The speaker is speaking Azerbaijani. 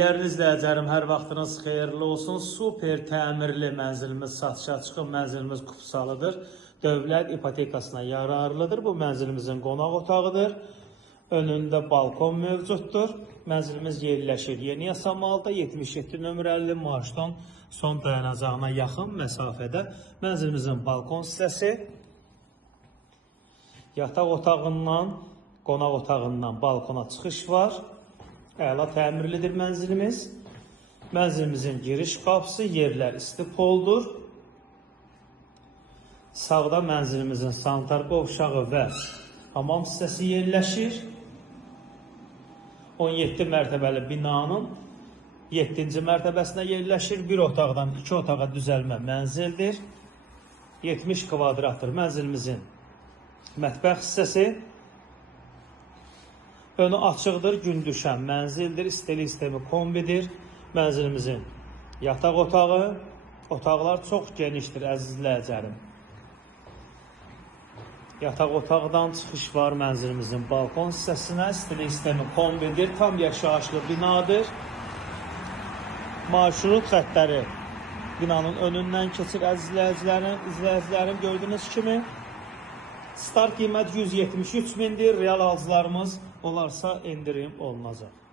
Değerli izləyicilərim, hər vaxtınız xeyirli olsun. Super təmirli mənzilimiz satışa çıxıb, mənzilimiz Kupsalıdır. Dövlət ipotekasına yararlıdır. Bu mənzilimizin qonaq otağıdır. Önündə balkon mövcuddur. Mənzilimiz yerləşir Yeni Yasamalda 77 nömrəli marşdan son dayanacağına yaxın məsafədə. Mənzilimizin balkon hissəsi yataq otağından, qonaq otağından balkona çıxış var. Əla təmirlidir mənzilimiz. Mənzilimizin giriş qapısı, yerlər istipoldur. Sağda mənzilimizin sanitar qovşağı və hamam hissəsi yerləşir. 17 mərtəbəli binanın 7-ci mərtəbəsinə yerləşir. Bir otaqdan 2 otağa düzəlmə mənzildir. 70 kvadratdır mənzilimizin mətbəx hissəsi. Önü açıqdır, gün düşən mənzildir, istilik sistemi kombidir. Mənzilimizin yataq otağı, otaqlar çox genişdir, əziz izləyicilərim. Yataq otaqdan çıxış var mənzilimizin balkon hissəsinə, istilik sistemi kombidir, tam yaşayışlı binadır. Marşrut xəttləri binanın önündən keçir, əziz izləyicilərim, gördüyünüz kimi. Start qiymət 173 mindir, real alıcılarımız olarsa indirim olunacaq.